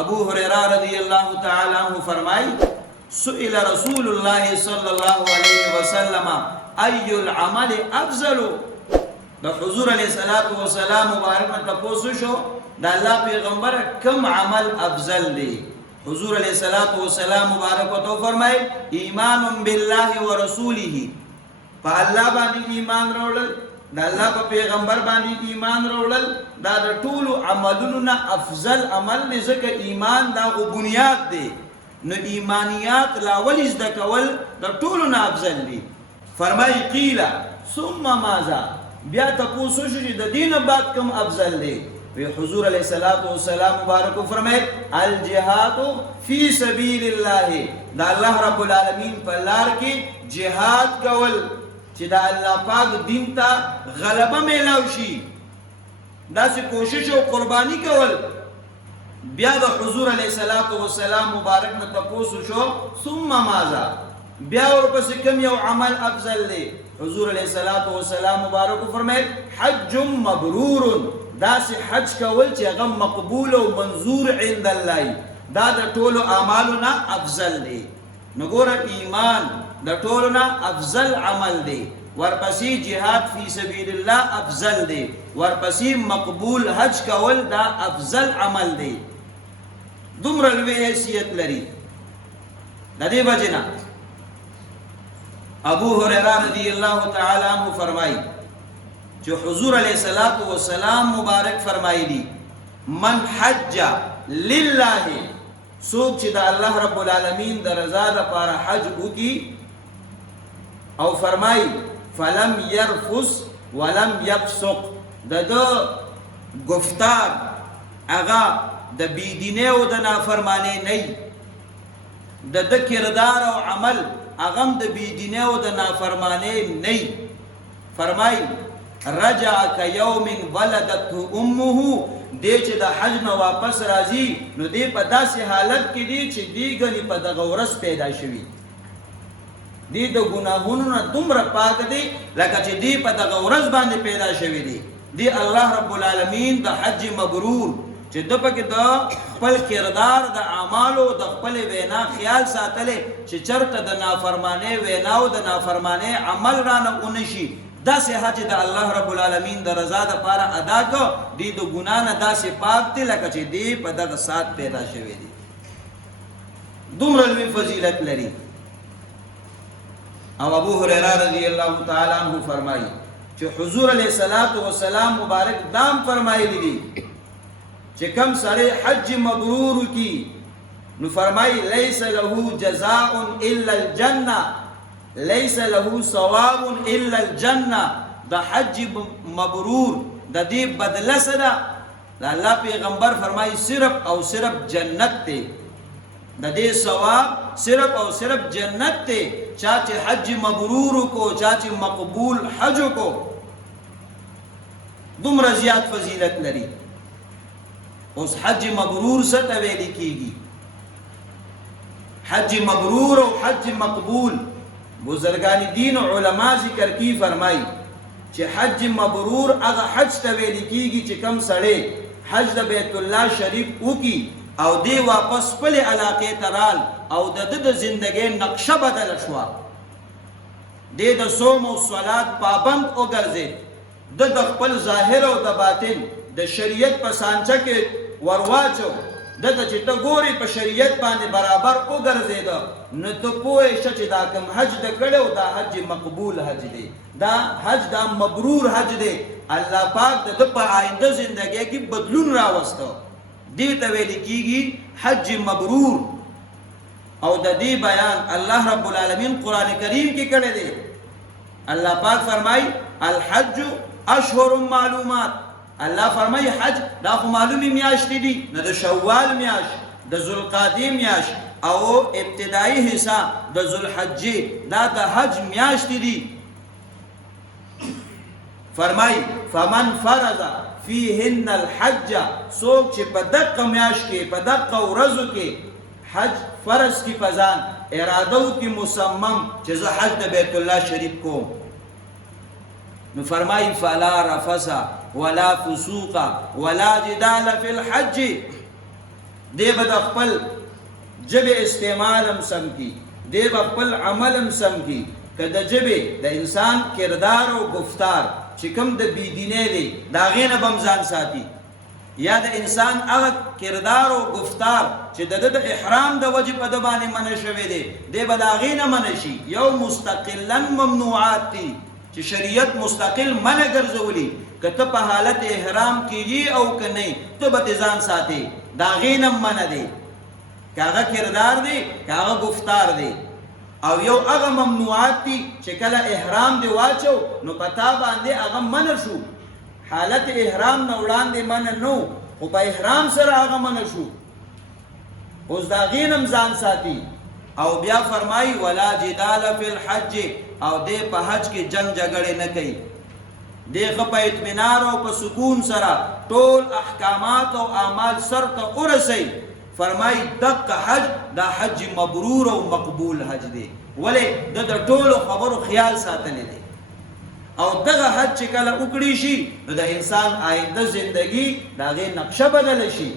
ابو هريره رضی اللہ تعالی عنہ فرمائی سئل رسول اللہ صلی اللہ علیہ وسلم ای العمل افضل. دا حضور علیہ الصلوۃ والسلام مبارک نے تپوسو شو دا اللہ پیغمبر کم عمل افضل دی. حضور علیہ الصلوۃ والسلام مبارک تو فرمائے ایمان باللہ ورسولہ، پا اللہ باندې ایمان راوړل، دا الله په پیغمبر باندې ایمان راوړل، دا د ټولو عملونو نه افضل عمل دی، ځکه ایمان دا غو بنیاد دی. نو ایمانیات لاول زده کول د ټولو نه افضل دی. فرمایي قیله ثم ماذا، بیا تپوسو شو چې د دین بعد کوم افضل دی. وی حضور علیہ الصلوۃ والسلام مبارک فرمائے الجہاد فی سبیل اللہ، دا اللہ رب العالمین پر لار کی جہاد کول چې دا اللہ پاک دین تا غلبہ میلاو شي، دا سی کوشش و قربانی کول. بیا دا حضور علیہ الصلوۃ والسلام مبارک نے تپوسو شو ثم ماذا، بیا ورپس کم یو عمل افضل دی. حضور علیہ الصلوۃ والسلام مبارک فرمائے حج مبرور، دا سی حج کول چې هغه مقبول او منظور عند الله، دا د ټولو اعمالو نه افضل دی. نو ګوره ایمان د ټولو نه افضل عمل دی، ورپسې جهاد فی سبیل الله افضل دی، ورپسې مقبول حج کول دا افضل عمل دی. دومره لوی حیثیت لري. د دې وجې نه ابو هريره رضی الله تعالی عنہ فرمایي جو حضور علیہ الصلوۃ والسلام مبارک فرمائی دی من حج للہ، سوک چې دا اللہ رب العالمین دا رضا دا پارا حج ہوکی، او فرمائی فلم یرفس ولم یفسق، دا گفتار اغا دا بیدینے و دا نافرمانے نئی، دا کردار و عمل اغم دا بیدینے و دا نافرمانے نئی. فرمائی رجع کیوم ولدته امه، دی چې د حج نه واپس راځي نو دی په داسې حالت کې دی چې دی ګنې په دغه ورځ پیدا شوي، دی د ګناهونو نه دومره پاک دی لکه چې دی په دغه ورځ باندې پیدا شوي دی. دی الله رب العالمین د حج مبرور چې د پکې د خپل کردار د اعمالو د خپل وینا خیال ساتلی چې چرته د نافرمانه وینا او د نافرمانه عمل رانه اونشي، دا سے حج دا اللہ رب العالمین دا رضا دا پارا ادا کو، دی دو گناہ نا دا سے پاک تی لکا چی دی پا دا ساتھ پیدا شوی دی. دوم رلوی فضیلت لری. او ابو هريره رضی اللہ تعالی عنہ فرمائی چی حضور علیہ الصلوۃ والسلام مبارک دام فرمائی دی چی کم سارے حج مبرور کی، نو فرمائی لیس له جزاء الا الجنہ، لیس له ثواب الا الجنہ، دا حج مبرور دا دی بدلہ صدا، دا اللہ پیغمبر فرمائی صرف او صرف جنت تے، دا دی ثواب صرف او صرف جنت تے. چاچے حج مبرور کو، چاچے مقبول حج کو، دمرا زیاد فضیلت لری. اس حج مبرور سے تویلی کی گی، حج مبرور و حج مقبول. بزرگان دین علماء ذکر کی فرمائی چې حج مبرور اغا حج تویلی کیگی چې کم سڑے حج دا بیت اللہ شریف او کی او دی واپس پل علاقے ترال او دا زندگی نقشہ بدل شوا، دی دا صوم و صلاة پابند او گرزے، دا خپل ظاہر او دا باطن دا شریعت پا سانچہ کے ورواچو، دا چې ته ګورې په شریعت باندې برابر وګرځېده نو ته پوه شه چې دا کوم حج د کړی دا حج مقبول حج دی، دا حج دا مبرور حج دی. الله پاک د ده په آینده زندګۍ کې بدلون راوسته، دې ته ویل کېږي حج مبرور. او د دې بیان الله رب العالمین قرآن کریم کې کړی دی. الله پاک فرمای الحج اشهر معلومات، اللہ فرمائی حج دا خو معلومی میاشتی دی، نا دا شوال میاش، دا ذوالقعدہ میاش، او ابتدائی حصہ دا ذوالحجہ دا دا حج میاشتی دی. فرمائی فمن فرض فیہن الحج، سوک چھ پا دق میاش کے پا دق ورزو کے حج فرض کی پزان ارادو کی مسمم چیزا حج دا بیت اللہ شریف کو، نو فرمائی فلا رفسا ولا فسوق ولا جدال فی الحج، دی به د خپل ژبې استعمال هم سم کی، دی به خپل عمل هم سم کی. که د ژبې د انسان کردار او گفتار چې کوم د بېدینۍ دی د هغې نه به هم ځان ساتي، یا د انسان هغه کردار او گفتار چې د ده د احرام د وجې په ده باندې منع شوی دی دی به د هغې نه منع شي. یو مستقلا ممنوعات دي چې شریعت مستقل منع ګرځولي، که ته په حالت احرام کېږي او که نه ته به ترې ځان ساتې، د هغې نه منع دی، که هغه کردار دی که هغه گفتار دی. او یو هغه ممنوعات دي چې کله احرام دی واچو نو په تا باندې هغه منع شو، حالت احرام نه وړاندې منع نو، خو په احرام سره هغه منع شو، اوس د هغې نه ځان ساتي. او بیا فرمایي ولا جدال فی الحج، او دی په حج کې جنگ جګړې نه کوي، دی ښه په اطمینان او په سکون سره ټول احکامات او اعمال سر ته ورسوي. فرمایي دغه حج دا حج مبرور او مقبول حج دی، ولې د د ټولو خبرو خیال ساتلی دی. او دغه حج چې کله وکړي شي نو د انسان آینده زندگی د هغې نقشه بدله شي.